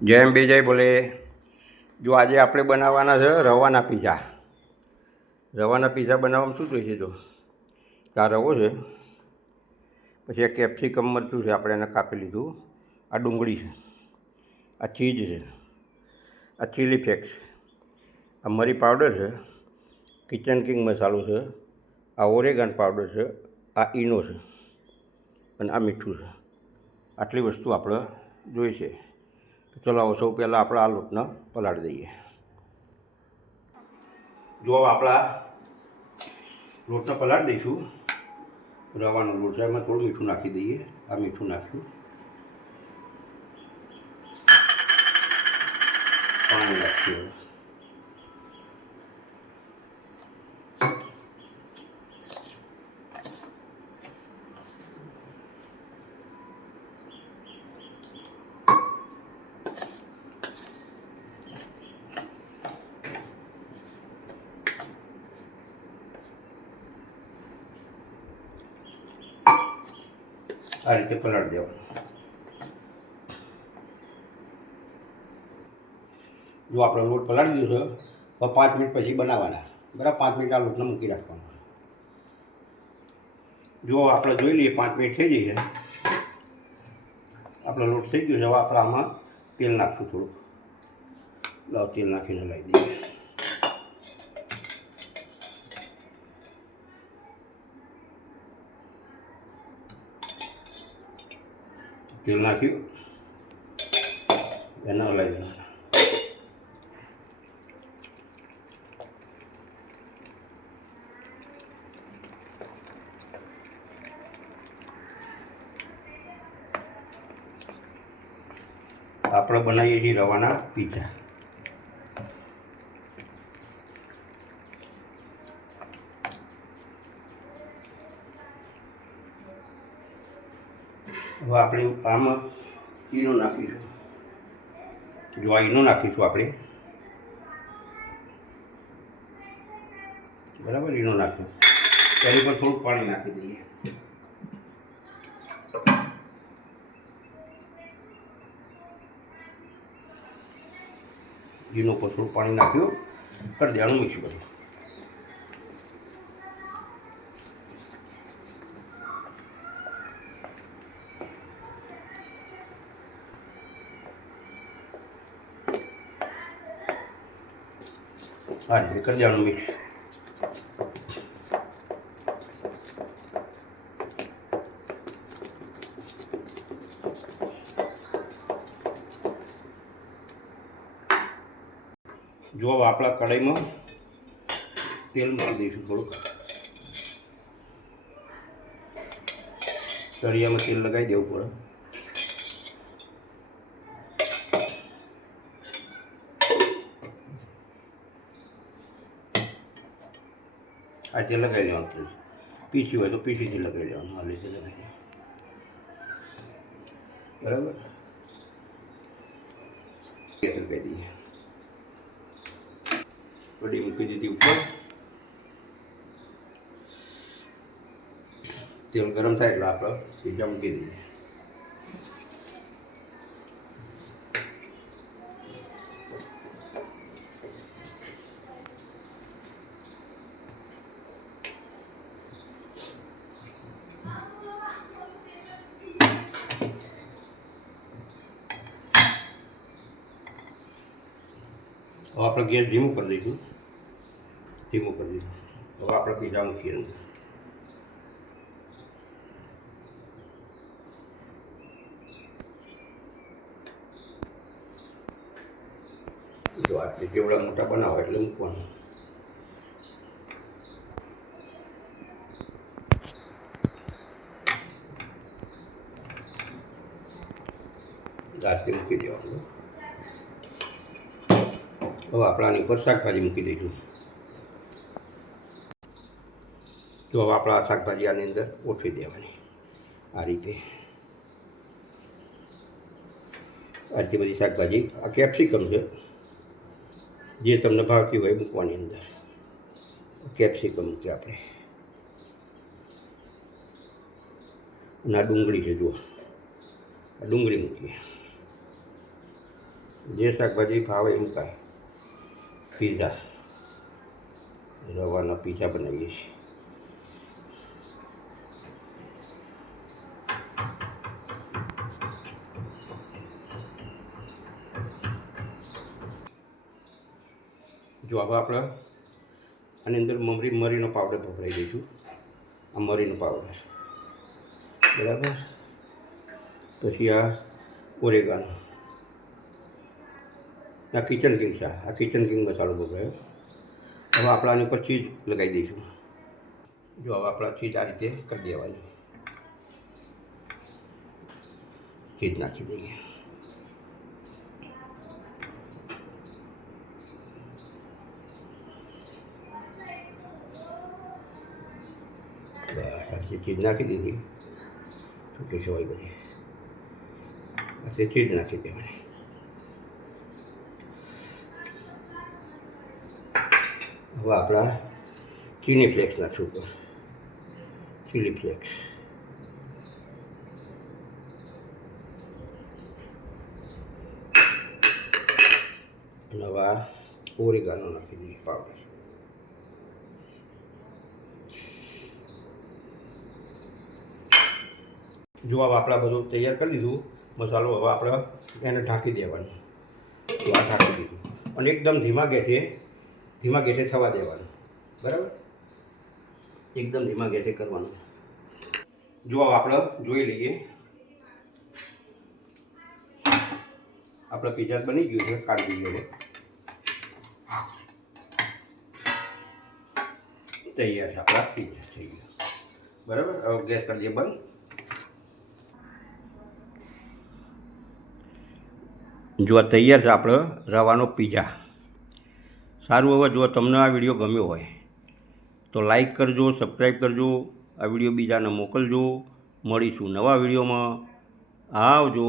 જય એમ બે જય બોલે. જો આજે આપણે બનાવવાના છે રવાના પીઝા. રવાના પીઝા બનાવવામાં શું જોઈશે? જો આ રવો છે, પછી આ કેપ્સિકમ મરચું છે, આપણે એને કાપી લીધું. આ ડુંગળી છે, આ ચીઝ છે, આ ચીલી ફ્લેક્સ, આ મરી પાવડર છે, કિચન કિંગ મસાલો છે, આ ઓરેગન પાવડર છે, આ ઈનો છે અને આ મીઠું છે. આટલી વસ્તુ આપણે જોઈશે. ચલાવો સૌ પહેલાં આપણે આ લોટને પલાળી દઈએ. જો આપણા લોટને પલાળી દઈશું. રવાનો લોટ છે, એમાં થોડું મીઠું નાખી દઈએ. આ મીઠું નાખ્યું, પાણી નાખ્યું. આ રીતે પલાળી દેવાનું. જો આપણે લોટ પલાળી દીધો છે, તો 5 મિનિટ પછી બનાવવાના. બરાબર, 5 મિનિટ આ લોટને મૂકી રાખવાનો. જો આપણે જોઈ લઈએ 5 મિનિટ થઈ જઈએ. આપણો લોટ થઈ ગયો છે. હવે આપણે આમાં તેલ નાખશું થોડુંક. લાવ તેલ નાખીને લાવી દઈએ. તેલ નાખ્યું, એને હલાવી દેવાનું. આપણે બનાવીએ છીએ રવાના પીઝા. હવે આપણે આમાં ઈનો નાખીશું. જો આ ઈનો નાખીશું આપણે. બરાબર, ઈનો નાખ્યો. તેની પર થોડુંક પાણી નાખી દઈએ. ઈનો પર થોડું પાણી નાખ્યું, કરી દેવાનું મિક્સ કરી. આ રીતે કરી દેવાનું મિક્સ. જો આપણા કઢાઈમાં તેલ મૂકી દઈશું થોડુંક. તળિયામાં તેલ લગાવી દેવું પડે. આ તેલ લગાવી દેવાનું. પીસી હોય તો પીસીથી લગાવી દેવાનું. આ રીતે લગાવી દેવાનું. બરાબર, લગાવી દઈએ. કઢી મૂકી દીધી ઉપર. તેલ ગરમ થાય એટલે આપણે પીઝા મૂકી દઈએ. હવે આપણે ગેસ ધીમું કરી દઈશું. ધીમું કરી દઈશું. હવે આપણે પીઝા મૂકીએ અંદર. જો આટલી જેવડા મોટા બનાવો એટલે મૂકવાનું. આટલી મૂકી દેવાનું. હવે આપણે આની ઉપર શાકભાજી મૂકી દઈશું. જો હવે આપણે આ શાકભાજી આની અંદર ઓછવી દેવાની. આ રીતે બધી શાકભાજી. આ કેપ્સિકમ છે, જે તમને ભાવતી હોય મૂકવાની અંદર. કેપ્સિકમ મૂકીએ આપણે. અને આ ડુંગળી છે. જુઓ, આ ડુંગળી મૂકીએ. જે શાકભાજી ભાવે એમ કાંઈ પીઝા, રવાના પીઝા બનાવીએ છીએ. જો હવે આપણે આની અંદર મરીનો પાવડર વપરાઈ દઈશું. આ મરીનો પાવડર બરાબર. પછી આ ઓરેગાનો, આ કિચન કિંગ છે. આ કિચન કિંગ મસાલો વપરાયો. હવે આપણે આની ઉપર ચીઝ લગાવી દઈશું. જો હવે આપણા ચીઝ આ રીતે કરી દેવાની, ચીઝ નાખી દઈએ. બસ ચીઝ નાખી દીધી. છૂટી છે હોય બધી આ ચીઝ નાખી દેવાની. હવે આપણા ચીલી ફ્લેક્સ નાખશું ઉપર, ચીલી ફ્લેક્સ. અને હવે આ ઓરેગાનો નાખી દઈએ પાવડર. જો હવે આપણે બધું તૈયાર કરી દીધું મસાલો. હવે આપણે એને ઢાંકી દેવાનું. તો આ ઢાંકી દીધું અને એકદમ ધીમા ગેસે થવા દેવાનું. બરાબર, એકદમ ધીમા ગેસે કરવાનું. જો આપણે જોઈ લઈએ, આપણે પીઝા બની ગયું છે. કાઢી દઈએ, તૈયાર છે આપણા પીઝા થઈ ગયા. બરાબર, હવે ગેસ કરી દઈએ બંધ. જો આ તૈયાર છે આપણો રવાનો પીઝા. સારું, હવે જો તમને આ વિડીયો ગમ્યો હોય તો લાઈક કરજો, સબસ્ક્રાઈબ કરજો, આ વિડીયો બીજાને મોકલજો. મળીશું નવા વિડીયોમાં. આવજો.